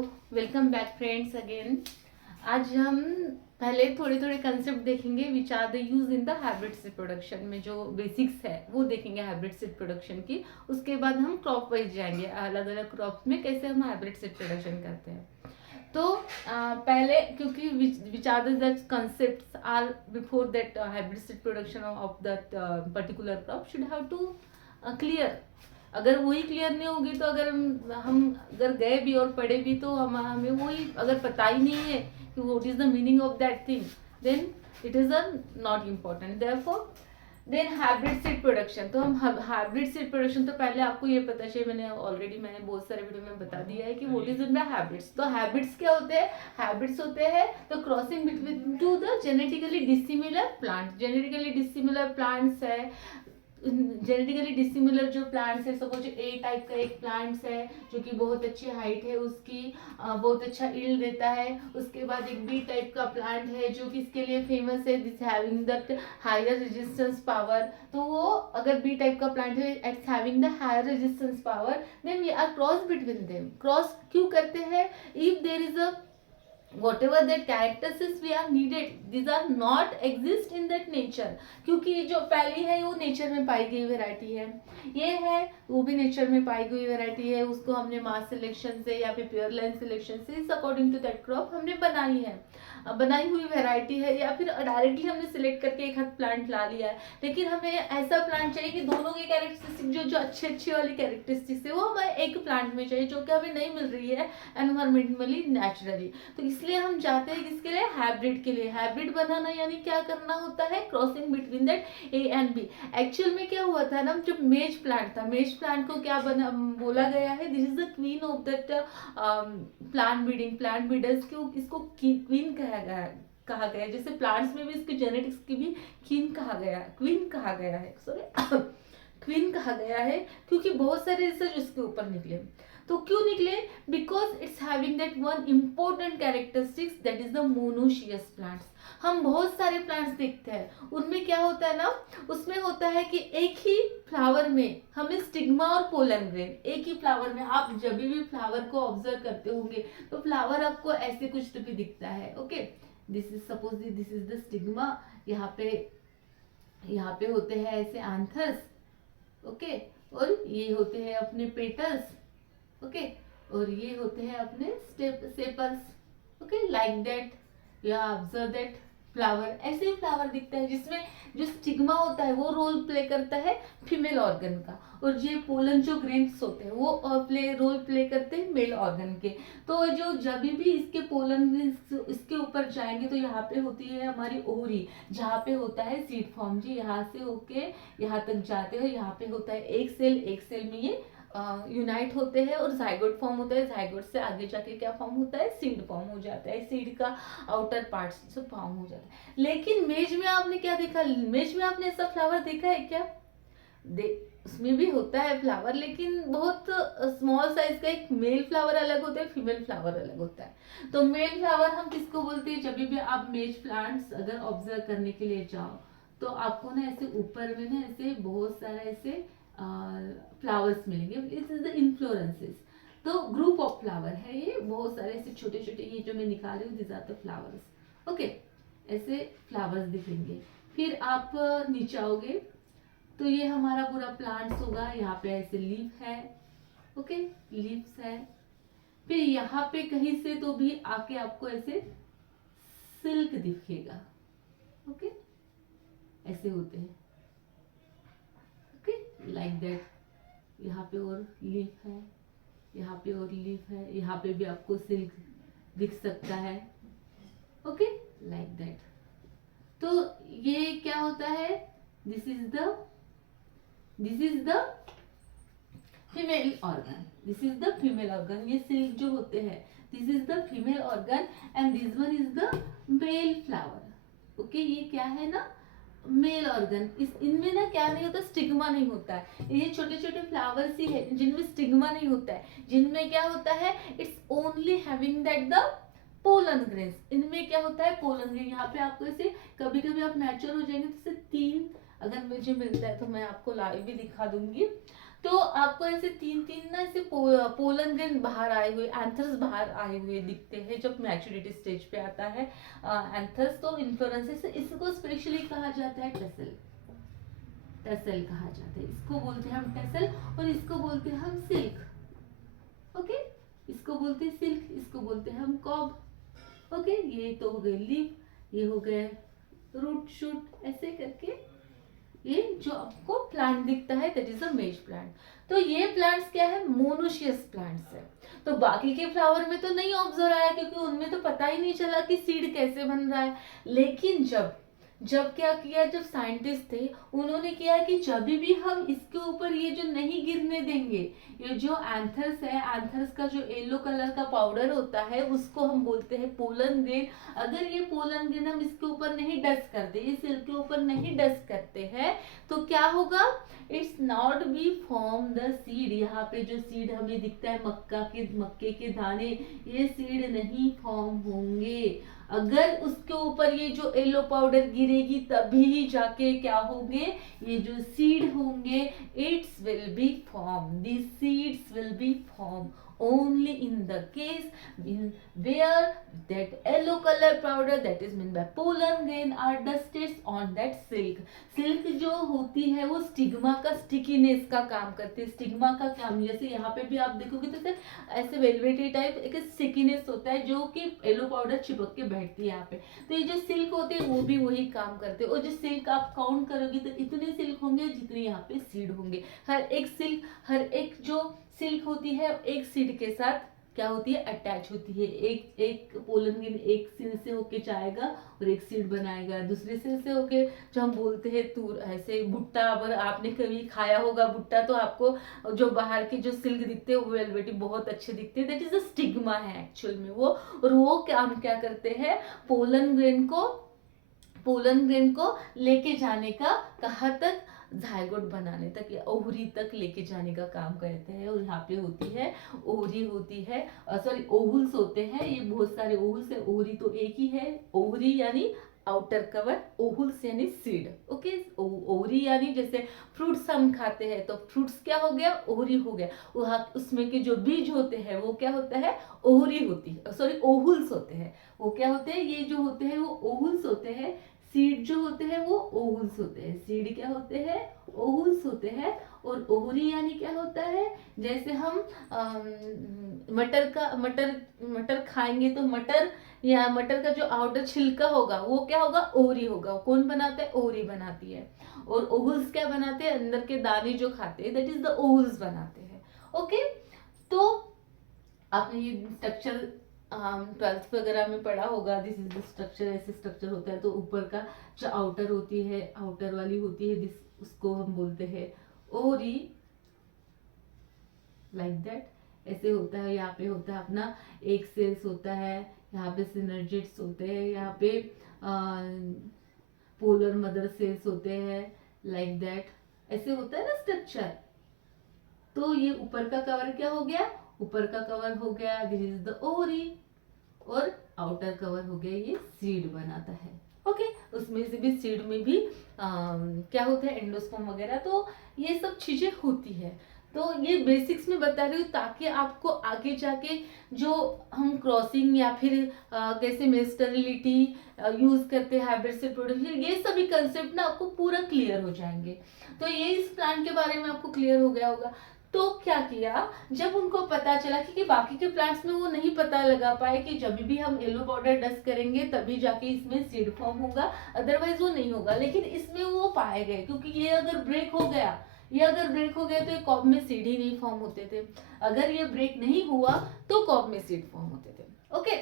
Welcome back friends again. आज हम पहले थोड़े थोड़े कंसेप्ट देखेंगे which are the use in the hybrid seed production में। जो बेसिक्स है वो देखेंगे हाइब्रिड सीड प्रोडक्शन की। उसके बाद हम क्रॉप वाइज जाएंगे, अलग अलग क्रॉप्स में कैसे हम हाइब्रिड सीड प्रोडक्शन करते हैं। तो पहले क्योंकि which are the concept are before that hybrid seed production of that particular crop should have to clear. अगर वही क्लियर नहीं होगी तो अगर हम अगर गए भी और पढ़े भी तो हमें वही अगर पता ही नहीं है कि what is the meaning of that thing, then it is a not important. Therefore then hybrid seed production. तो हम हाइब्रिड सीड प्रोडक्शन तो पहले आपको ये पता चाहिए, मैंने बहुत सारे वीडियो में बता दिया है कि what is in the habits. तो हैबिट्स क्या होते हैं? हैबिट्स होते हैं तो crossing between two the genetically dissimilar plants. Genetically dissimilar plants है, जेनेटिकली डिसिमिलर जो प्लांट्स है, सपोज ए टाइप का एक प्लांट्स है जो कि बहुत अच्छी हाइट है उसकी, बहुत अच्छा ईल्ड देता है। उसके बाद एक बी टाइप का प्लांट है जो कि इसके लिए फेमस है, this having that higher resistance power. तो वो अगर बी टाइप का प्लांट है it's having the higher resistance power, then we are cross between them. Cross क्यों करते हैं? If there is a whatever that characteristics we are needed, these are not exist in that nature। क्योंकि जो पहली है वो nature में पाई गई वैरायटी है, ये है वो भी नेचर में पाई गई वैरायटी है। उसको हमने मास सिलेक्शन से या फिर प्योर लाइन सिलेक्शन से इस अकॉर्डिंग टू दैट क्रॉप हमने बनाई है, बनाई हुई वैरायटी है, या फिर डायरेक्टली हमने सिलेक्ट करके एक हाथ प्लांट ला लिया है। लेकिन हमें ऐसा प्लांट चाहिए कि दोनों के कैरेक्टरिस्टिक जो जो अच्छे अच्छे वाली कैरेक्टरिस्टिक्स है वो हमें एक प्लांट में चाहिए, जो कि हमें नहीं मिल रही है एनवायरमेंटली नेचुरली। तो इसलिए हम जाते हैं किसके लिए? हाइब्रिड के लिए। हाइब्रिड बनाना यानी क्या करना होता है? Crossing between that A and B. Actual में क्या हुआ था ना, जब मेज प्लांट था, मेज प्लांट को क्या बना बोला गया है, this is the queen of that plant breeding. Plant breeders को इसको क्वीन कहा गया है। जैसे प्लांट्स में भी इसके जेनेटिक्स की भी क्वीन कहा गया है, क्वीन कहा गया है, सॉरी क्वीन कहा गया है, क्योंकि बहुत सारे रिसर्च इसके ऊपर निकले। तो क्यों निकले? Because it's having that one important characteristics that is the monoecious plants. हम बहुत सारे प्लांट्स देखते हैं, उनमें क्या होता है ना, उसमें होता है कि एक ही फ्लावर में हमें स्टिग्मा और पोलन ग्रेन, एक ही फ्लावर में। आप जब भी फ्लावर को ऑब्जर्व करते होंगे तो फ्लावर आपको ऐसे कुछ तो भी दिखता है। Okay, this is suppose this is the stigma. यहाँ पे होते हैं ऐसे आंथर्स, ओके, और ये होते हैं अपने पेटल्स, ओके, और ये होते हैं अपने सेपल्स। ओके, लाइक दैट या ऑब्जर्व दैट फ्लावर। ऐसे ही फ्लावर दिखता है जिसमें जो स्टिग्मा होता है वो रोल प्ले करता है फीमेल ऑर्गन का, और ये पोलन जो ग्रेन्स होते हैं वो रोल प्ले करते हैं मेल ऑर्गन के। तो जो जब भी इसके पोलन ग्रेन्स इसके ऊपर जाएंगे तो यहाँ पे होती है हमारी ओवरी, जहाँ पे होता है सीड फॉर्म। जी यहाँ से होके यहाँ तक जाते हैं, यहाँ पे होता है एक सेल, एक सेल में ये यूनाइट होते हैं और जाइगोट फॉर्म होता है। जाइगोट से आगे जाके क्या फॉर्म होता है? सीड फॉर्म हो जाता है। सीड का आउटर पार्ट से फॉर्म हो जाता है। लेकिन मेज में आपने क्या देखा? मेज में आपने ऐसा फ्लावर देखा है क्या? उसमें भी होता है फ्लावर, लेकिन बहुत स्मॉल साइज का। एक मेल फ्लावर अलग होता है, फीमेल फ्लावर अलग होता है। तो मेल फ्लावर हम किसको बोलते हैं? जब भी आप मेज प्लांट्स अगर ऑब्जर्व करने के लिए जाओ तो आपको ना ऐसे ऊपर में ना ऐसे बहुत सारा ऐसे फ्लावर्स मिलेंगे। This is the inflorescences. तो ग्रुप ऑफ फ्लावर है ये, बहुत सारे ऐसे छोटे छोटे, ये जो मैं निकाल रही हूँ this are the flowers. Okay, ऐसे फ्लावर्स दिखेंगे। फिर आप नीचे आओगे तो ये हमारा पूरा प्लांट्स होगा। यहाँ पे ऐसे लीफ है, ओके, लीव्स है। फिर यहाँ पे कहीं से तो भी आके आपको ऐसे सिल्क दिखेगा, ओके, ऐसे होते हैं, ओके, लाइक दैट। यहाँ पे और लीफ है, यहाँ पे और लीफ है, यहाँ पे भी आपको सिल्क दिख सकता है, ओके, लाइक दैट। तो ये क्या होता है? This is the female organ, this is the female organ. ये सिल्क जो होते हैं this is the female organ and this one is the male flower. Okay, ये क्या है ना, मेल ऑर्गन। इनमें ना क्या नहीं होता? स्टिग्मा नहीं होता है। ये छोटे छोटे फ्लावर्स ही है जिनमें स्टिग्मा नहीं होता है। जिनमें क्या होता है? It's only having that the pollen grains. इनमें क्या होता है? Pollen grain. यहाँ पे आपको ऐसे कभी कभी आप मैच्योर हो जाएंगे तो तीन अगर मुझे मिलता है तो मैं आपको लाइव भी दिखा दूंगी। तो आपको ऐसे तीन तीन ना ऐसे पोलन ग्रेन बाहर आए हुए, एंथर्स बाहर आए हुए दिखते हैं जब मैच्योरिटी स्टेज पे आता है एंथर्स। तो इन्फ्लोरेसेंस, इसको स्पेशली कहा जाता है टेसल, टेसल कहा जाता है, इसको बोलते हैं हम टेसल, और इसको बोलते हैं हम सिल्क। ओके, इसको बोलते हैं सिल्क, इसको बोलते हैं हम कॉब। ओके, ये तो हो गए लीफ, ये हो गए रूट शूट, ऐसे करके ये जो आपको प्लांट दिखता है दैट इज अ मेज प्लांट। तो ये प्लांट्स क्या है, मोनोशियस प्लांट्स है। तो बाकी के फ्लावर में तो नहीं ऑब्जर्व आया क्योंकि उनमें तो पता ही नहीं चला कि सीड कैसे बन रहा है। लेकिन जब जब क्या किया, जब साइंटिस्ट थे उन्होंने किया कि जब भी हम इसके ऊपर ये जो नहीं गिरने देंगे, ये जो एंथर्स है, एंथर्स का जो येलो कलर का पाउडर होता है उसको हम बोलते हैं पोलन ग्रेन। अगर ये पोलन ग्रेन हम इसके ऊपर नहीं डस्ट करते, इस सिल्क के ऊपर नहीं डस्ट करते हैं, तो क्या होगा, it's not be form the seed. यहाँ पे जो सीड हमें दिखता है मक्के के दाने, ये सीड नहीं फॉर्म होंगे। अगर उसके ऊपर ये जो येलो पाउडर गिरेगी तभी ही जाके क्या होंगे, ये जो सीड होंगे, it's will be form, this seeds will be form only in the case in where that yellow color powder that is meant by pollen grain are dusted on that silk। Silk जो होती है वो stigma का, stickiness का काम करती है, stigma का काम, जैसे यहाँ पे भी आप देखोगे तो ऐसे वेलवेटी टाइप एक स्टिकीनेस होता है जो कि येलो पाउडर चिपक के बैठती है यहाँ पे। तो ये जो सिल्क होते हैं वो भी वही काम करते हैं। और जो सिल्क आप काउंट करोगे तो इतने सिल्क होंगे जितने यहाँ पे सीड होंगे। हर एक सिल्क, हर एक जो सिल्क होती है एक सीड के साथ क्या होती है, अटैच होती है। एक एक पोलन ग्रेन एक सीड से होके जाएगा और एक सीड बनाएगा, दूसरे सीड से होके, जो हम बोलते हैं तूर, ऐसे भुट्टा। अगर आपने कभी खाया होगा भुट्टा तो आपको जो बाहर के जो सिल्क दिखते हैं वो वेलवेटी बहुत अच्छे दिखते हैं, दैट इज अ स्टिग्मा है एक्चुअल में वो। और वो क्या करते हैं, पोलन ग्रेन को लेके जाने का, कहाँ तक, जायगोट बनाने तक या ओवरी तक लेके जाने का काम करते हैं। और यहाँ पे होती है ओवरी, होती है सॉरी ओवुल्स होते हैं, ये बहुत सारे ओवुल्स है, ओवरी तो एक ही है, ओवरी यानी आउटर कवर, ओवुल्स यानी सीड। ओके, ओवरी यानी जैसे फ्रूट्स हम खाते हैं तो फ्रूट्स क्या हो गया, ओवरी हो गया, वहाँ उसमें के जो बीज होते हैं वो क्या होता है, ओवरी होती है, सॉरी ओवुल्स होते हैं। वो क्या होते हैं, ये जो होते हैं वो ओवुल्स होते हैं, सीड जो होते हैं वो ओवुल्स होते हैं। सीड क्या होते हैं, ओवुल्स होते हैं। और ओवरी यानी क्या होता है, जैसे हम मटर खाएंगे तो मटर या मटर का जो आउटर छिलका होगा वो क्या होगा, ओवरी होगा। कौन बनाता है, ओवरी बनाती है। और ओवुल्स क्या बनाते हैं, अंदर के दाने जो खाते हैं दैट इज द ओवुल्स बनाते हैं। ओके, तो आपने ये स्ट्रक्चर 12th वगैरह में पढ़ा होगा, दिस इज द स्ट्रक्चर, ऐसे स्ट्रक्चर होता है। तो ऊपर का जो आउटर होती है, आउटर वाली होती है दिस, उसको हम बोलते हैं ओरी, लाइक दैट ऐसे होता है। यहाँ पे होता है अपना एक सेल्स होता है, यहाँ पे सिनर्जिड्स होते हैं, यहाँ पे पोलर मदर सेल्स होते हैं, लाइक दैट ऐसे होता है ना स्ट्रक्चर। तो ये ऊपर का कवर क्या हो गया, ऊपर का कवर हो गया दिस इज द ओवरी, और आउटर कवर हो गया ये सीड बनाता है। ओके, उसमें से भी सीड में भी क्या होता है, एंडोस्पर्म वगैरह, तो ये सब चीजें होती है। तो ये बेसिक्स में बता रही हूँ ताकि आपको आगे जाके जो हम क्रॉसिंग या फिर कैसे मेस्टरिलिटी यूज करते हैं हाइब्रिड सीड प्रोडक्शन, ये सभी कंसेप्ट ना आपको पूरा क्लियर हो जाएंगे। तो ये इस प्लांट के बारे में आपको क्लियर हो गया होगा। तो क्या किया, जब उनको पता चला कि बाकी के प्लांट्स में वो नहीं पता लगा पाए कि जब भी हम येलो पाउडर डस्ट करेंगे तभी जाके इसमें सीड फॉर्म होगा, अदरवाइज वो नहीं होगा। लेकिन इसमें वो पाए गए क्योंकि ये अगर ब्रेक हो गया, तो ये कॉब में सीड ही नहीं फॉर्म होते थे। अगर ये ब्रेक नहीं हुआ तो कॉब में सीड फॉर्म होते थे। ओके,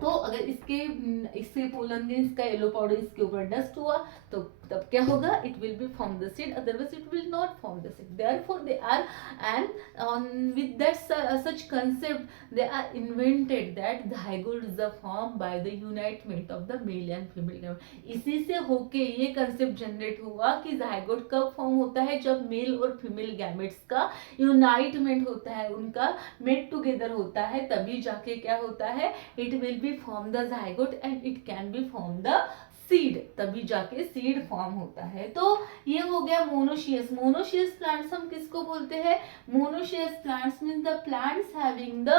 तो अगर इसके पोलन ग्रेन का येलो पाउडर इसके ऊपर डस्ट हुआ तो तब क्या होगा, it will be form the seed, otherwise it will not form the seed. Therefore they are and with that such concept they are invented that zygote is formed by the unitement of the male and female gamete। इसी से होके ये concept generate हुआ कि zygote कब form होता है, जब मेल और फीमेल गैमेट्स का यूनाइटमेंट होता है, उनका मेट टुगेदर होता है, तभी जाके क्या होता है, it will be form the zygote and it can be form the seed, तभी जाके सीड फॉर्म होता है। तो ये हो गया मोनोशियस। मोनोशियस प्लांट्स हम किसको बोलते हैं? Monoecious plants mean the plants having the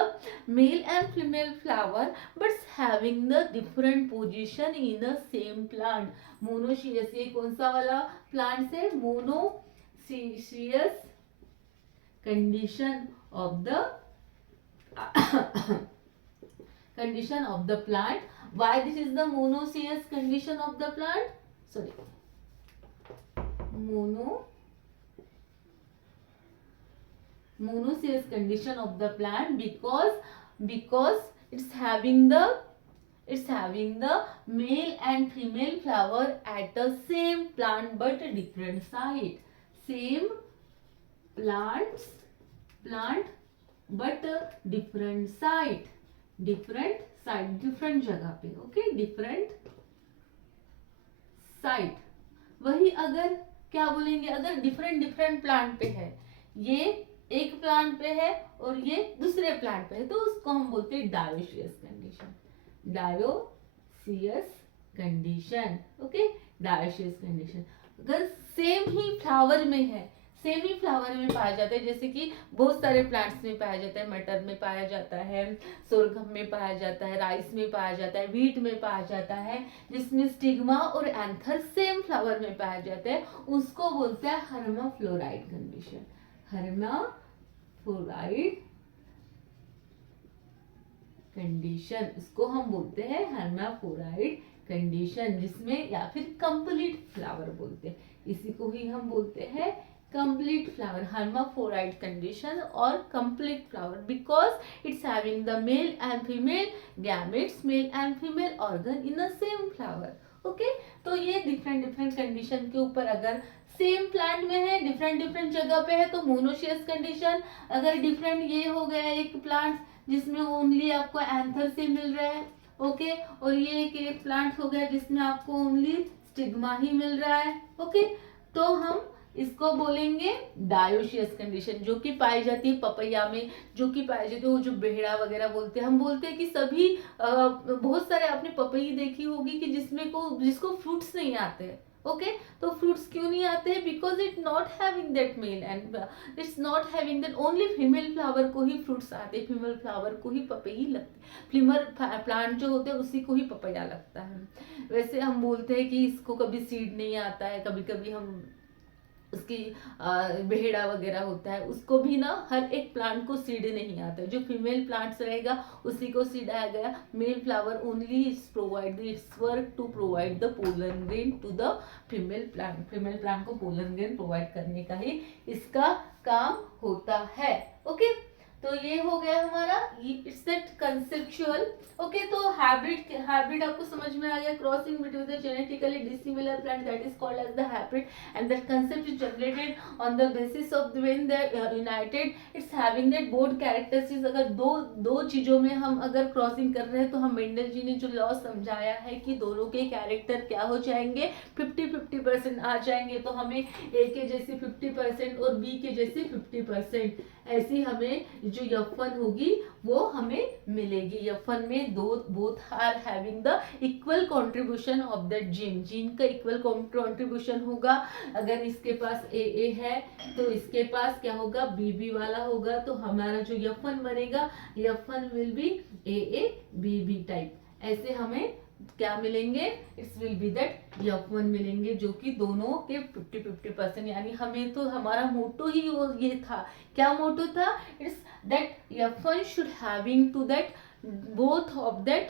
male and female flower but having the different position in a same plant. Monoecious, ये कौन सा वाला प्लांट्स है? Monoecious condition of the condition of the plant. Why this is the monoecious condition of the plant? Sorry, monoecious condition of the plant because it's having the male and female flower at the same plant but different site. Same plant but different site, different जगह पे, okay, different site। वही अगर क्या बोलेंगे, अगर different plant पे है, ये एक प्लांट पे है और ये दूसरे प्लांट पे है, तो उसको हम बोलते हैं dioecious condition. Dioecious condition, okay, dioecious condition. अगर सेम ही फ्लावर में है, सेम ही फ्लावर में पाया जाता है, जैसे कि बहुत सारे प्लांट्स में पाया जाता है, मटर में पाया जाता है, सोरगम में पाया जाता है, राइस में पाया जाता है, व्हीट में पाया जाता है, जिसमें स्टिग्मा और एंथर सेम फ्लावर में पाया जाता है, उसको बोलते हैं हर्माफ्लोराइड कंडीशन। हर्माफ्लोराइड कंडीशन, इसको हम बोलते हैं हर्माफ्लोराइड कंडीशन, जिसमें या फिर कंप्लीट फ्लावर बोलते हैं, इसी को ही हम बोलते हैं complete flower, hermaphrodite condition or complete flower because it's having the male and female gametes, male and female organ in the same flower, okay। तो ये different condition के ऊपर, अगर सेम प्लांट में है, डिफरेंट जगह पे है, तो मोनोशियस कंडीशन। अगर डिफरेंट ये हो गया एक प्लांट जिसमें ओनली आपको एंथर से मिल रहा है, ओके, और ये एक प्लांट हो गया जिसमें आपको ओनली स्टिग्मा ही मिल रहा है, ओके, तो हम इसको बोलेंगे डायोसियस कंडीशन, जो कि पाई जाती है पपैया में, जो कि पाई जाती है वो जो बेहड़ा वगैरह बोलते हैं। हम बोलते हैं कि सभी बहुत सारे आपने पपई देखी होगी कि जिसको फ्रूट्स नहीं आते हैं, ओके, तो फ्रूट्स क्यों नहीं आते हैं? Because it not having that male and it's not having that, only female flower को ही फ्रूट्स आते हैं, फीमेल फ्लावर को ही पपई लगती है, फीमेल प्लांट जो होते हैं उसी को ही पपैया लगता है। वैसे हम बोलते हैं कि इसको कभी सीड नहीं आता है, कभी कभी हम उसकी बेहड़ा वगैरह होता है, उसको भी ना हर एक प्लांट को सीड नहीं आता है, जो फीमेल प्लांट्स रहेगा उसी को सीड आया गया। Male flower only provide its work to provide the pollen grain to the female plant को पोलन ग्रेन प्रोवाइड करने का ही इसका काम होता है, ओके। तो ये हो गया हमारा, इट्स दैट कंसेप्चुअल, ओके। तो हाइब्रिड आपको समझ में आ गया, crossing between the genetically dissimilar plant that is called as the hybrid and that concept is generated on the basis of when they united, it's having that both characteristics. अगर दो चीजों में हम अगर क्रॉसिंग कर रहे हैं, तो हम मेंडल जी ने जो लॉ समझाया है कि दोनों के कैरेक्टर क्या हो जाएंगे, 50-50% आ जाएंगे, तो हमें ए के जैसे 50% और बी के जैसे 50%, ऐसी हमें जो F1 होगी वो हमें मिलेगी। F1 में both are having the equal contribution of that gene का इक्वल कंट्रीब्यूशन होगा। अगर इसके पास ए है तो इसके पास क्या होगा, बी वाला होगा, तो हमारा जो F1 बनेगा, F1 will be A B type, ऐसे हमें क्या मिलेंगे, it's will be that F1 मिलेंगे, जो कि दोनों के 50-50%। यानी हमें तो हमारा मोटो ही वो ये था, क्या मोटो था, it's that F1 should having to that both of that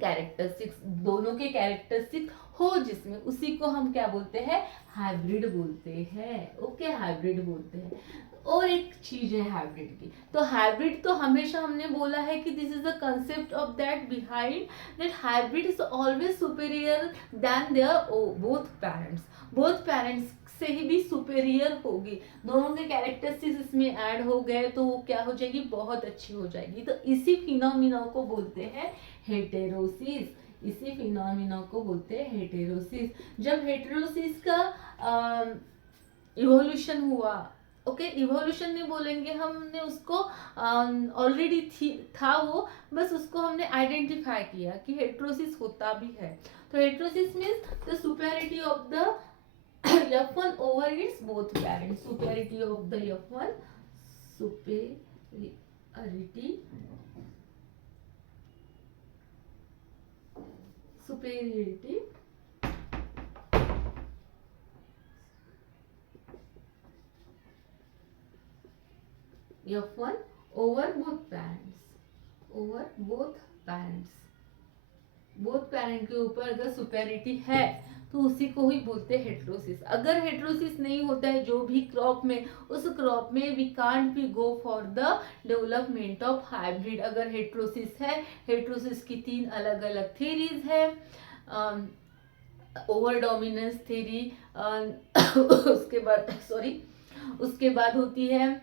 characteristics, दोनों के कैरेक्टरिस्टिक हो जिसमें, उसी को हम क्या बोलते हैं, हाइब्रिड बोलते हैं, ओके, हाइब्रिड बोलते हैं। और एक चीज है हाइब्रिड की, तो हाइब्रिड तो हमेशा हमने बोला है कि this is the concept of that behind that hybrid is always superior than their both parents से ही भी सुपेरियर होगी, दोनों के कैरेक्टरिस्टिक्स इसमें ऐड हो गए तो वो क्या हो जाएगी, बहुत अच्छी हो जाएगी। तो इसी फिनोमिना को बोलते हैं हेटेरोसिस, इसी फिनोमिना को बोलते हैं हेटेरोसिस। जब हेटेरोसिस का इवोल्यूशन हुआ, ओके, इवोल्यूशन नहीं बोलेंगे, हमने उसको ऑलरेडी था वो, बस उसको हमने आइडेंटिफाई किया कि हेट्रोसिस होता भी है। तो heterosis means the superiority of the F1 over its both parents, superiority of the F1, superiority, superiority F1 over both parents, over both parents, both parent के ऊपर अगर सुपेरिटी है तो उसी को ही बोलते हैं हेट्रोसिस। अगर हेट्रोसिस नहीं होता है जो भी क्रॉप में, उस क्रॉप में we can't be go for the development of hybrid. अगर हेट्रोसिस है, हेट्रोसिस की 3 अलग अलग थ्योरीज है। ओवर डोमिनेंस थ्योरी, उसके बाद उसके बाद होती है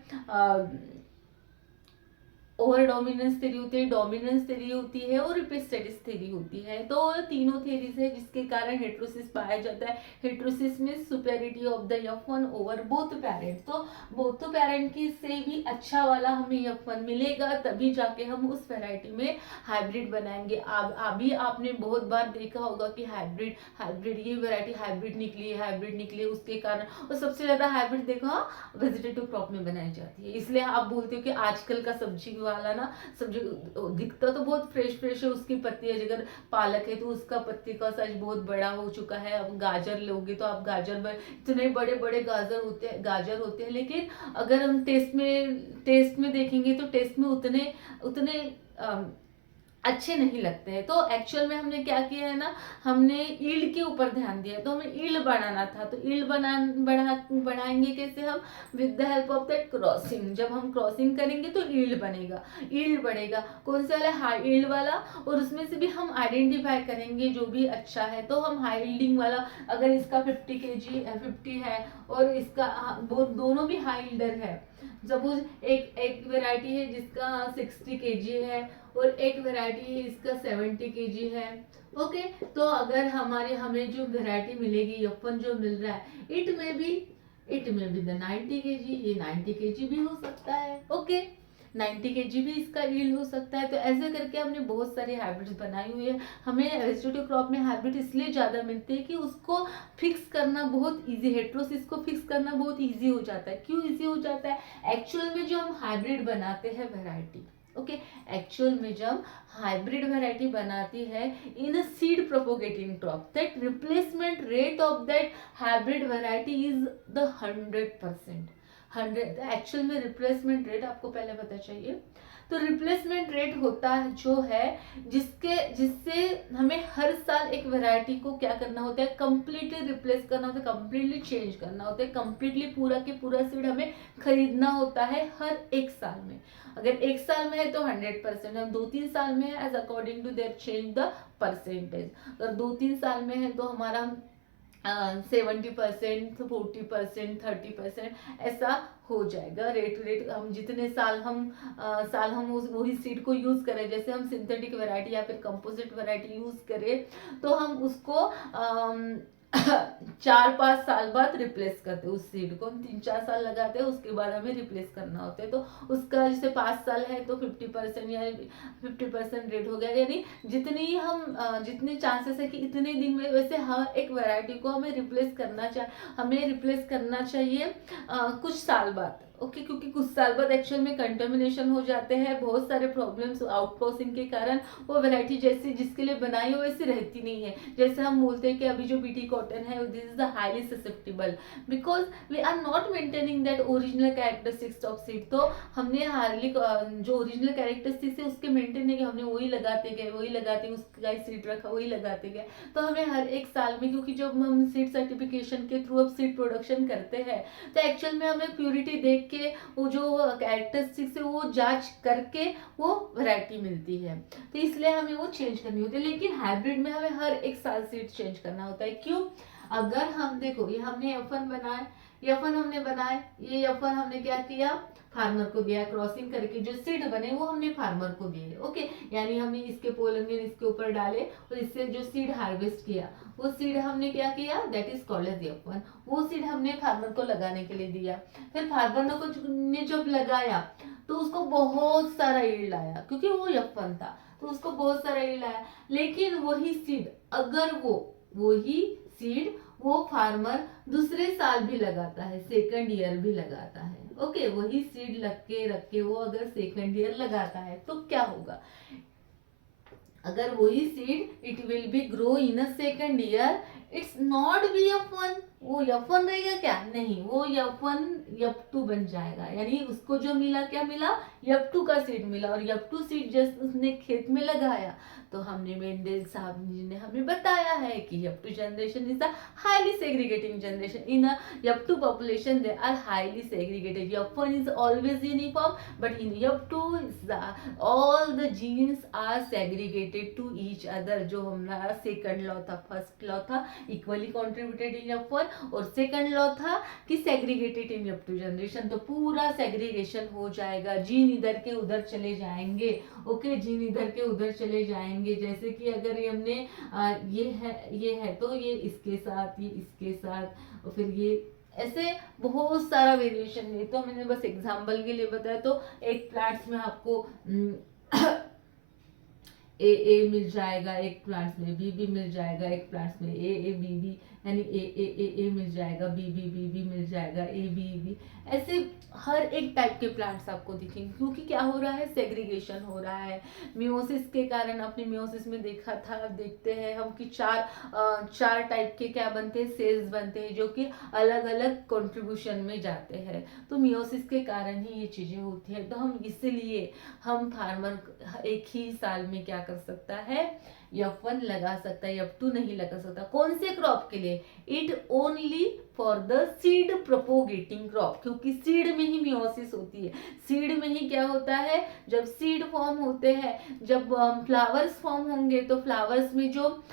ओवर डोमिनेंस थ्योरी होती है, डोमिनेंस थ्योरी होती है और एपिस्टेटिस थ्योरी होती है। तो तीनों थ्योरीज है जिसके कारण हेट्रोसिस पाया जाता है। हेट्रोसिस में superiority of the F1 over both parent. तो बोथ पेरेंट की से भी अच्छा वाला हमें F1 मिलेगा, तभी जाके हम उस वैरायटी में हाइब्रिड बनाएंगे। अभी आपने बहुत बार देखा होगा कि हाइब्रिड हाइब्रिड ये वैरायटी हाइब्रिड निकली है, हाइब्रिड निकली है, उसके कारण, और सबसे ज्यादा हाइब्रिड देखो वेजिटेटिव क्रॉप में बनाई जाती है। इसलिए आप बोलते हो कि आजकल का सब्जी वाला ना, सब्जी दिखता तो बहुत फ्रेश फ्रेश है, उसकी पत्ती है, अगर पालक है तो उसका पत्ती का साइज बहुत बड़ा हो चुका है। अब गाजर लोगे तो आप गाजर में इतने बड़े बड़े गाजर होते हैं, लेकिन अगर हम टेस्ट में देखेंगे तो टेस्ट में उतने उतने अच्छे नहीं लगते हैं। तो एक्चुअल में हमने क्या किया है ना, हमने ईल्ड के ऊपर ध्यान दिया। तो हमें ईल्ड बढ़ाना था, तो ईल्ड बढ़ाएंगे कैसे हम, with the help of that crossing. जब हम क्रॉसिंग करेंगे तो ईल्ड बनेगा, ईल्ड बढ़ेगा। कौन सा वाला, हाई ईल्ड वाला, और उसमें से भी हम आइडेंटिफाई करेंगे जो भी अच्छा है। तो हम हाई ईल्डिंग वाला, अगर इसका 50 kg 50 है और इसका वो दोनों भी हाई ईल्डर है। सपोज एक वेराइटी है जिसका 60 kg है और एक वैरायटी इसका 70 kg है। ओके, तो अगर हमें जो वैरायटी मिलेगी, F1 जो मिल रहा है, इट में भी द 90 kg, ये 90 kg भी हो सकता है। ओके, 90 kg भी इसका यील्ड हो सकता है। तो ऐसे करके हमने बहुत सारी हाइब्रिड्स बनाई हुई है। हमें वेजिटेटिव क्रॉप में हाइब्रिड इसलिए ज़्यादा मिलते हैं कि उसको फिक्स करना बहुत इजी, हेट्रोसिस को फिक्स करना बहुत इजी हो जाता है। क्यों इजी हो जाता है, एक्चुअल में जो हम हाइब्रिड बनाते हैं वैरायटी, ओके, एक्चुअल में जब हाइब्रिड वैरायटी बनाती है in seed propagating crop, that replacement rate of that hybrid variety is the 100%। 100 actual में रिप्लेसमेंट रेट आपको पहले पता चाहिए। तो रिप्लेसमेंट रेट होता है जो है जिससे हमें हर साल एक वैरायटी को क्या करना होता है, कंप्लीटली रिप्लेस करना होता है, कंप्लीटली चेंज करना होता है, कंप्लीटली पूरा के पूरा सीड हमें खरीदना होता है हर एक साल में। अगर एक साल में है तो 100%, हम 2-3 साल में है as according to their change the percentage. अगर 2-3 साल में है तो हमारा 70%, 40%, 30% ऐसा हो जाएगा। रेट हम जितने साल हम वही सीड को यूज करें, जैसे हम सिंथेटिक वैरायटी या फिर कंपोजिट वैरायटी यूज करें तो हम उसको 4-5 साल बाद रिप्लेस करते हैं। उस सीड को हम 3-4 साल लगाते हैं, उसके बाद हमें रिप्लेस करना होता है। तो उसका जैसे 5 साल है तो 50% या 50% रेट हो गया, यानी जितने चांसेस है कि इतने दिन में, वैसे हर एक वैरायटी को हमें रिप्लेस करना चाहिए कुछ साल बाद। ओके, क्योंकि कुछ साल बाद एक्चुअल में कंटेमिनेशन हो जाते हैं, बहुत सारे प्रॉब्लम्स आउटक्रॉसिंग के कारण वो वैरायटी जैसी जिसके लिए बनाई हो वैसी रहती नहीं है। जैसे हम बोलते हैं कि अभी जो बीटी कॉटन है this is the highly susceptible because we are not maintaining that original characteristics of seed. तो हमने हार्डली जो ओरिजिनल कैरेक्टरिस्टिक्स है उसके मेंटेन नहीं किया, हमने वही लगाते उसका सीड रखा, वही लगाते गए। तो हमें हर एक साल में, क्योंकि जब हम सीड सर्टिफिकेशन के थ्रू अब सीड प्रोडक्शन करते हैं तो एक्चुअल में हमें प्योरिटी देख के वो जो कैरेक्टरिस्टिक्स है वो जांच करके वो वैरायटी मिलती है। तो इसलिए हमें वो चेंज करनी होती है। लेकिन हाइब्रिड में हमें हर एक साल सीड चेंज करना होता है। क्यों, अगर हम देखो ये हमने F1 बनाए, ये F1 हमने क्या किया, फार्मर को दिया, क्रॉसिंग करके जो सीड बने वो हमने फार्मर को दिए। ओके, यानी हमने इसके पोलन ग्रेन इसके ऊपर डाले और इससे जो सीड हार्वेस्ट किया वो सीड हमने क्या किया, that is called as F1। वो सीड हमने फार्मर को लगाने के लिए दिया। फिर फार्मर ने जब लगाया तो उसको बहुत सारा यील्ड आया क्योंकि वो F1 था, तो उसको बहुत सारा यील्ड आया। लेकिन वही सीड अगर वही सीड वो फार्मर दूसरे साल भी लगाता है, सेकंड ईयर भी लगाता है। ओके, वही सीड रख के वो अगर सेकंड ईयर लगाता है तो क्या होगा, अगर वही seed it will B grow in a second year, it's not be F1। वो F1 रहेगा क्या, नहीं, वो F1 F2 बन जाएगा। यानी उसको जो मिला क्या मिला, F2 का सीड मिला। और F2 सीड जस्ट उसने खेत में लगाया तो हमने मेंडल साहब जी ने हमें बताया है कि F2 generation is the highly segregating generation. In F2 population they are highly segregated. F1 is always uniform, but in F2 all the genes are segregated to each other। जो हमारा सेकंड लॉ था, first law था equally contributed in F1 और second law था कि segregated in F2 generation. तो पूरा segregation हो जाएगा, जीन इधर के उधर चले जाएंगे। ओके, जीन इधर के उधर चले जाएंगे। जैसे कि अगर ये हमने ये है तो ये इसके साथ, ये इसके साथ, और फिर ये ऐसे बहुत सारा वेरिएशन है। तो मैंने बस एग्जांपल के लिए बताया। तो एक प्लांट्स में आपको ए मिल जाएगा, एक प्लांट्स में बी मिल जाएगा, एक प्लांट्स में ए बी यानी ए मिल जाएगा, बी मिल जाएगा, ए बी ऐसे हर एक टाइप के प्लांट्स आपको दिखेंगे। क्योंकि क्या हो रहा है, सेग्रीगेशन हो रहा है मियोसिस के कारण। आपने मियोसिस में देखा था, देखते हैं हम कि चार टाइप के क्या बनते हैं, सेल्स बनते हैं जो कि अलग अलग कंट्रीब्यूशन में जाते हैं। तो मियोसिस के कारण ही ये चीजें होती है। तो हम इसीलिए हम फार्मर एक ही साल में क्या कर सकता है, F1 लगा सकता है, F2 नहीं लगा सकता। कौन से क्रॉप के लिए, it only for the seed propagating crop, क्योंकि सीड में ही मियोसिस होती है। सीड में ही क्या होता है, जब सीड फॉर्म होते हैं, जब फ्लावर्स फॉर्म होंगे तो फ्लावर्स में जो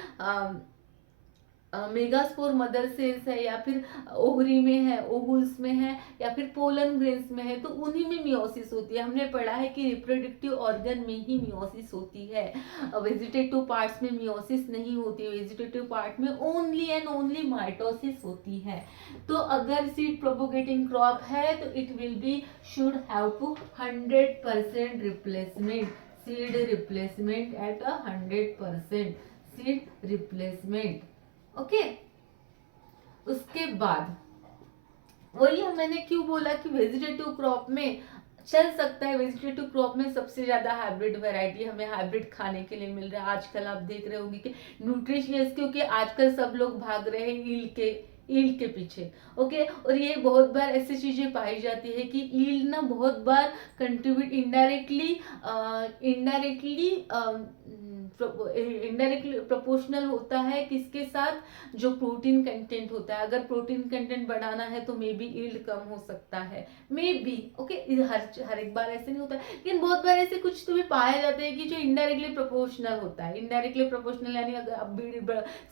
मेगास्पोर मदर सेल्स है या फिर ओवरी में है, ओवुल्स में है या फिर पोलन ग्रेन्स में है, तो उन्हीं में मियोसिस होती है। हमने पढ़ा है कि रिप्रोडक्टिव ऑर्गन में ही मियोसिस होती है, वेजिटेटिव पार्ट्स में मियोसिस नहीं होती है। वेजिटेटिव पार्ट में ओनली एंड ओनली माइटोसिस होती है। तो अगर सीड प्रोपोगेटिंग क्रॉप है तो it will be should have to 100% replacement, seed replacement at 100% seed replacement. Okay, उसके बाद वही मैंने क्यों बोला कि वेजिटेटिव क्रॉप में चल सकता है। वेजिटेटिव क्रॉप में सबसे ज्यादा हाइब्रिड वैरायटी हमें हाइब्रिड खाने के लिए मिल रहा है। आजकल आप देख रहे होंगे कि न्यूट्रिशियस, क्योंकि आजकल सब लोग भाग रहे हैं ईल्ड के पीछे। ओके, और ये बहुत बार ऐसी चीजें पाई जाती है कि ईल्ड ना बहुत बार कंट्रीब्यूट इनडायरेक्टली प्रोपोर्शनल होता है किसके साथ, जो प्रोटीन कंटेंट होता है। अगर प्रोटीन कंटेंट बढ़ाना है तो मे बी ईल्ड कम हो सकता है, मे बी। ओके, हर एक बार ऐसे नहीं होता है, लेकिन बहुत बार ऐसे कुछ तो भी पाए जाते हैं कि जो इनडायरेक्टली प्रोपोर्शनल होता है। इनडायरेक्टली प्रोपोर्शनल यानी अगर आप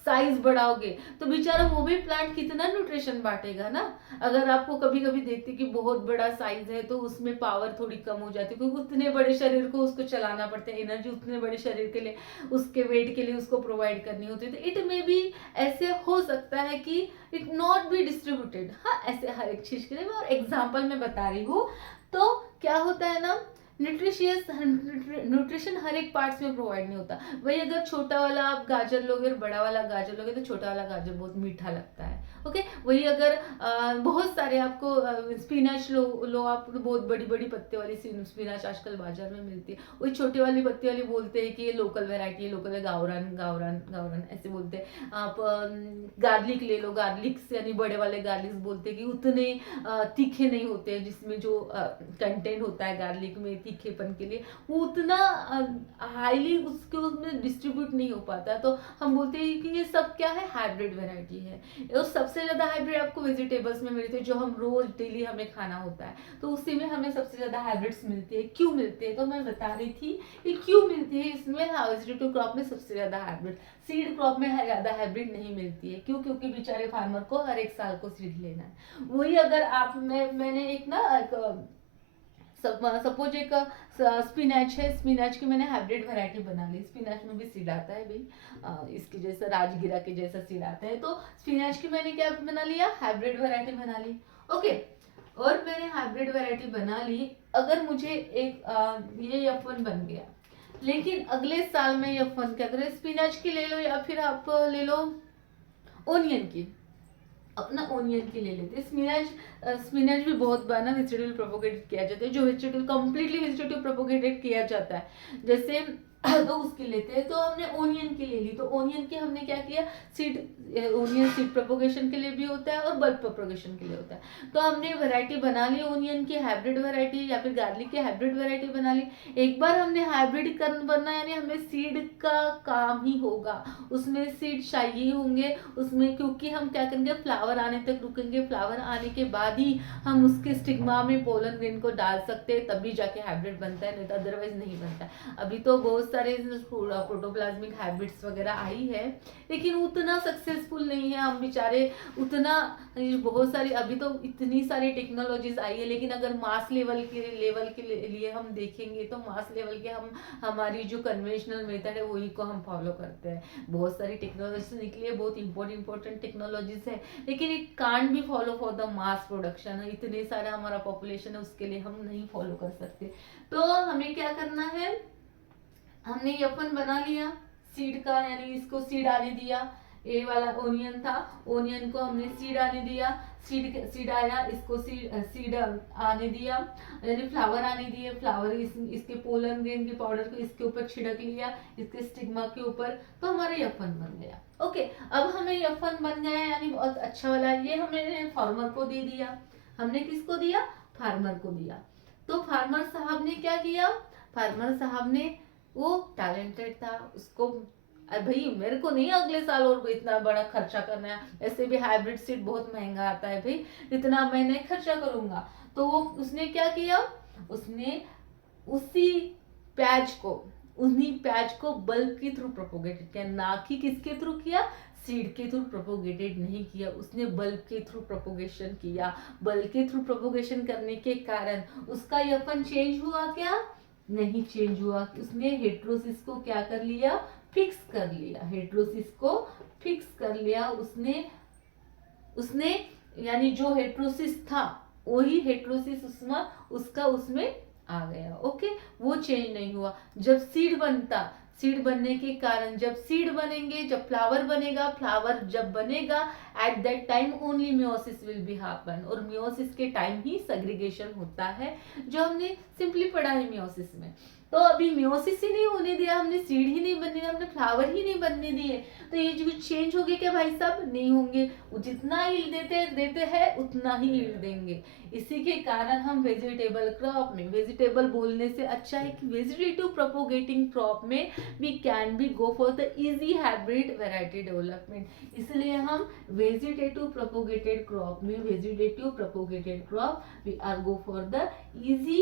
साइज बढ़ाओगे तो बेचारा वो भी प्लांट कितना न्यूट्रिशन बांटेगा ना। अगर आपको कभी कभी देखते कि बहुत बड़ा साइज है तो उसमें पावर थोड़ी कम हो जाती है, क्योंकि उतने बड़े शरीर को उसको चलाना पड़ता है, एनर्जी उतने बड़े शरीर के लिए, उसके वेट के लिए उसको प्रोवाइड करनी होती है। तो इट मे बी ऐसे हो सकता है कि इट नॉट बी डिस्ट्रीब्यूटेड। हाँ, ऐसे हर एक चीज के लिए मैं एग्जाम्पल में बता रही हूँ। तो क्या होता है ना, न्यूट्रिशन हर एक पार्ट्स में प्रोवाइड नहीं होता। वही अगर छोटा वाला आप गाजर लोगे और बड़ा वाला गाजर लोगे तो छोटा वाला गाजर बहुत मीठा लगता है। ओके, वही अगर बहुत सारे आपको स्पिनच लो आप, तो बहुत बड़ी बड़ी पत्ते वाली स्पिनच आजकल बाजार में मिलती है। वही छोटे वाली पत्ते वाली बोलते हैं कि ये लोकल वेराइटी है, लोकल है, गावरान गावरान गावरान ऐसे बोलते हैं। आप गार्लिक ले लो, गार्लिक यानी बड़े वाले गार्लिक बोलते हैं कि उतने तीखे नहीं होते हैं, जिसमें जो कंटेंट होता है गार्लिक में तीखेपन के लिए वो उतना हाईली उसमें डिस्ट्रीब्यूट नहीं हो पाता। तो हम बोलते हैं कि ये सब क्या है, हाइब्रिड वेराइटी है। और सबसे ज्यादा हाइब्रिड आपको वेजिटेबल्स में मिलते हैं, जो हम रोज डेली हमें खाना होता है, तो उसी में हमें सबसे ज्यादा हाइब्रिड्स मिलती है। क्यों मिलते हैं, तो मैं बता रही थी कि क्यों मिलती है इसमें। वेजिटेटिव क्रॉप में सबसे ज्यादा हाइब्रिड, सीड क्रॉप में ज्यादा हाइब्रिड नहीं मिलती है। क्यों, क्योंकि बेचारे फार्मर को हर एक साल को सीड लेना है। वही अगर आप मैंने एक ना सपोज एक स्पिनच है, स्पिनच की मैंने हाइब्रिड वैरायटी बना ली। स्पिनच में भी सीड आता है भाई, इसके जैसा राजगिरा के जैसा सीड आता है। तो स्पिनच की मैंने क्या बना लिया, हाइब्रिड वैरायटी बना ली। ओके, और मैंने हाइब्रिड वैरायटी बना ली। अगर मुझे एक ये F1 बन गया, लेकिन अगले साल में F1 क्या करें, स्पिनच की ले लो या फिर आप ले लो ओनियन की, अपना ओनियन की ले लेते हैं। स्पिनच, स्पिनच भी बहुत बार ना वेजिटेबल प्रोपोगेट किया जाता है, जो वेजिटेबल कंप्लीटली वेजिटेटिव प्रोपोगेटेड किया जाता है, जैसे तो उसकी लेते हैं। तो हमने ओनियन की ले ली, तो ओनियन की हमने क्या किया, सीड, ओनियन सीड प्रोपोगेशन के लिए भी होता है और बल्ब प्रोपोगेशन के लिए होता है। तो हमने वैरायटी बना ली ओनियन की हाइब्रिड वैरायटी या फिर गार्लिक की हाइब्रिड वैरायटी बना ली। एक बार हमने हाइब्रिड बनना, यानी हमें सीड का काम ही होगा, उसमें सीड चाहिए होंगे उसमें, क्योंकि हम क्या करेंगे, फ्लावर आने तक रुकेंगे, फ्लावर आने के बाद ही हम उसके स्टिग्मा में पोलन ग्रेन को डाल सकते हैं, तभी जाके हाइब्रिड बनता है, नहीं तो अदरवाइज नहीं बनता है। अभी तो बहुत सारे प्रोटोप्लाज्मिक हाइब्रिड्स वगैरह आई है, लेकिन उतना सक्सेसफुल नहीं है। हम बेचारे उतना, बहुत सारी अभी तो इतनी सारी टेक्नोलॉजीज आई है, लेकिन अगर मास लेवल के लिए हम देखेंगे तो मास लेवल के हम, हमारी जो कन्वेंशनल मेथड है वही को हम फॉलो करते हैं। बहुत सारी टेक्नोलॉजी निकली है, बहुत इंपॉर्टेंट टेक्नोलॉजीज है, लेकिन it can't be follow for the mass production. इतने सारा हमारा पॉपुलेशन है, उसके लिए हम नहीं फॉलो कर सकते। तो हमें क्या करना है, हमने F1 बना लिया सीड का, यानी इसको सीड आने दिया। ए वाला ओनियन था, ओनियन को हमने सीड आने दिया, सीड आया, इसको सीड आने दिया, यानी फ्लावर आने दिए, फ्लावर इसके पोलन ग्रेन के पाउडर को इसके ऊपर छिड़क लिया, इसके स्टिग्मा के ऊपर, तो हमारा F1 बन गया। ओके, अब हमें F1 बन गया, यानी बहुत अच्छा वाला, ये हमने फार्मर को दे दिया। हमने किसको दिया, फार्मर को दिया। तो फार्मर साहब ने क्या किया, फार्मर साहब ने, वो टैलेंटेड था, उसको भाई मेरे को नहीं अगले साल और इतना बड़ा खर्चा करना है, ऐसे भी हाइब्रिड सीड बहुत महंगा आता है भाई, इतना मैं नहीं खर्चा करूंगा। तो वो उसने क्या किया, उसने उसी पैच को, उन्हीं पैच को बल्ब के थ्रू प्रोपोगेटेड किया, ना कि किसके थ्रू किया, सीड के थ्रू प्रोपोगेटेड नहीं किया, उसने बल्ब के थ्रू प्रोपोगेशन किया। बल्ब के थ्रू प्रोपोगेशन करने के कारण उसका F1 चेंज हुआ क्या, नहीं चेंज हुआ। उसने हेट्रोसिस को क्या कर लिया, फिक्स कर लिया, हेट्रोसिस को फिक्स कर लिया उसने, उसने यानी जो हेट्रोसिस था वही हेट्रोसिस उसमें, उसका उसमें आ गया। ओके, वो चेंज नहीं हुआ। जब सीड बनता, सीड बनने के कारण, जब सीड बनेंगे, जब फ्लावर बनेगा, फ्लावर जब बनेगा, at that time only meiosis will be happen, और मियोसिस के टाइम ही सेग्रीगेशन होता है, जो हमने सिंपली पढ़ा है मियोसिस में। तो अभी मियोसिस ही नहीं होने दिया हमने, सीड ही नहीं बनने दिया हमने, फ्लावर ही नहीं बनने दिए, तो ये जो चेंज हो गए क्या भाई साहब, नहीं होंगे। जितना ईल्ड देते हैं उतना ही ईल्ड देंगे। इसी के कारण हम वेजिटेबल क्रॉप में, वेजिटेबल बोलने से अच्छा है कि वेजिटेटिव प्रोपोगेटिंग क्रॉप में we can be go for the easy hybrid variety development. इसलिए हम वेजिटेटिव प्रोपोगेटेड क्रॉप में, vegetative propagated crop we are go for the easy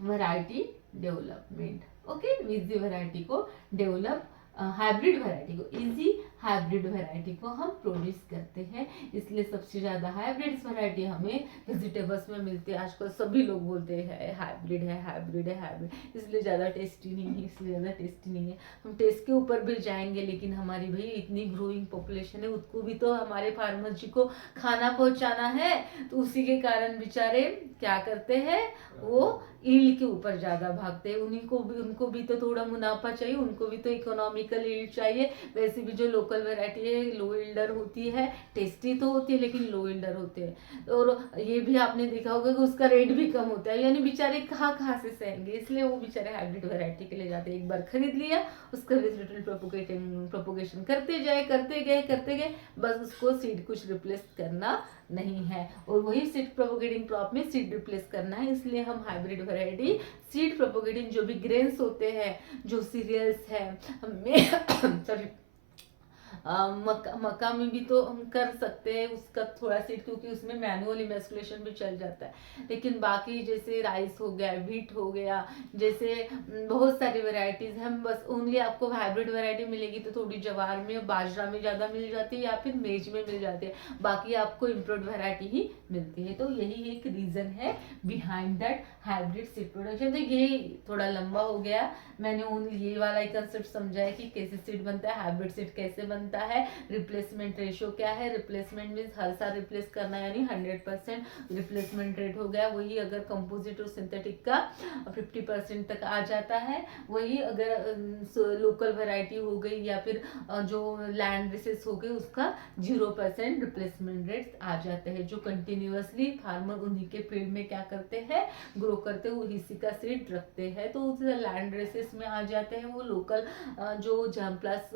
variety development. Okay, easy variety को डेवलप, हाइब्रिड वैरायटी को, easy hybrid variety को हम produce करते हैं। इसलिए सबसे ज्यादा हाइब्रिड वैरायटी हमें वेजिटेबल्स में मिलती है। आजकल सभी लोग बोलते हैं हाइब्रिड है, हाइब्रिड है, हाइब्रिड, इसलिए ज्यादा टेस्टी नहीं है, इसलिए ज्यादा टेस्टी नहीं है। हम टेस्ट के ऊपर भी जाएंगे, लेकिन हमारी भाई इतनी ग्रोइंग पॉपुलेशन है, उसको भी तो हमारे फार्मर जी को खाना पहुंचाना है। तो उसी के कारण बेचारे क्या करते हैं, वो ईल्ड के ऊपर ज्यादा भागते हैं। उनको भी तो थोड़ा मुनाफा चाहिए, उनको भी तो इकोनॉमिकल ईल्ड चाहिए। वैसे भी जो लोकल वैरायटी है लो ईल्डर होती है, टेस्टी तो होती है लेकिन लो ईल्डर होते हैं। और ये भी आपने देखा होगा कि उसका रेट भी कम होता है, यानी बेचारे कहाँ कहाँ से सहेंगे, इसलिए वो बेचारे हाइब्रिड वैरायटी के लिए जाते हैं। एक बार खरीद लिया, उसका वेजिटेबल प्रोपोगेशन करते गए, बस उसको सीड कुछ रिप्लेस करना नहीं है, और वही सीड प्रोपोगेटिंग क्रॉप में सीड रिप्लेस करना है। इसलिए हम हाइब्रिड वैरायटी, सीड प्रोपोगेटिंग जो भी ग्रेन्स होते हैं, जो सीरियल्स है, हमें सॉरी मक्का में भी तो हम कर सकते हैं उसका थोड़ा सीड, क्योंकि उसमें मैनुअल इमेस्कुलेशन भी चल जाता है। लेकिन बाकी जैसे राइस हो गया, व्हीट हो गया, जैसे बहुत सारी वेराइटीज, हम बस ओनली आपको हाइब्रिड वैरायटी मिलेगी तो थोड़ी जवार में, बाजरा में ज़्यादा मिल जाती है, या फिर मेज में मिल जाती है, बाकी आपको इम्प्रूव्ड वैरायटी ही मिलती है। तो यही एक रीज़न है behind that hybrid seed production. तो ये थोड़ा लंबा हो गया, मैंने ओनली ये वाला ही कंसेप्ट समझा है कि कैसे सीड बनता है, हाइब्रिड सीड कैसे बनता है, रिप्लेसमेंट रेशियो क्या है। रिप्लेसमेंट मीन्स हर साल रिप्लेस करना, यानी 100% रिप्लेसमेंट रेट हो गया। वही अगर कंपोजिट और सिंथेटिक का 50% तक आ जाता है। वही अगर लोकल वैरायटी हो गई या फिर जो लैंड रेसेस हो गई, उसका 0% रिप्लेसमेंट रेट आ जाते हैं। जो कंटिन्यूअसली फार्मर उन्हीं के फील्ड में क्या करते हैं, ग्रो करते हुए इसी का सीड रखते हैं, तो उस लैंड रेसेस में आ जाते हैं। वो लोकल जो जर्म प्लस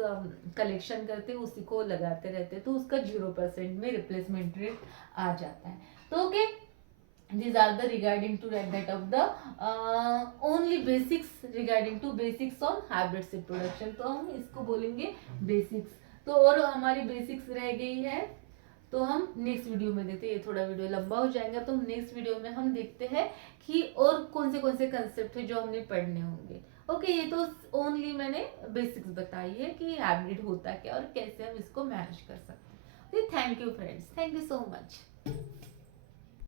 कलेक्शन करते हैं उसी को लगाते रहते हैं, तो उसका 0% में रिप्लेसमेंट रेट आ जाता है। तो okay, these are the regarding to that of the only basics regarding to basics on hybrid seed production। तो हम इसको बोलेंगे बेसिक्स। तो और हमारी बेसिक्स रह गई है, तो हम नेक्स्ट वीडियो में देखते हैं। ये थोड़ा वीडियो लंबा हो जाएगा, तो नेक्स्ट वीडियो में हम देखते हैं कि और कौन से कंसेप्ट है जो हमने पढ़ने होंगे। ओके, ये तो ओनली मैंने बेसिक्स बताई है कि हाइब्रिड होता क्या और कैसे हम इसको मैनेज कर सकते हैं। Thank you friends, thank you so much.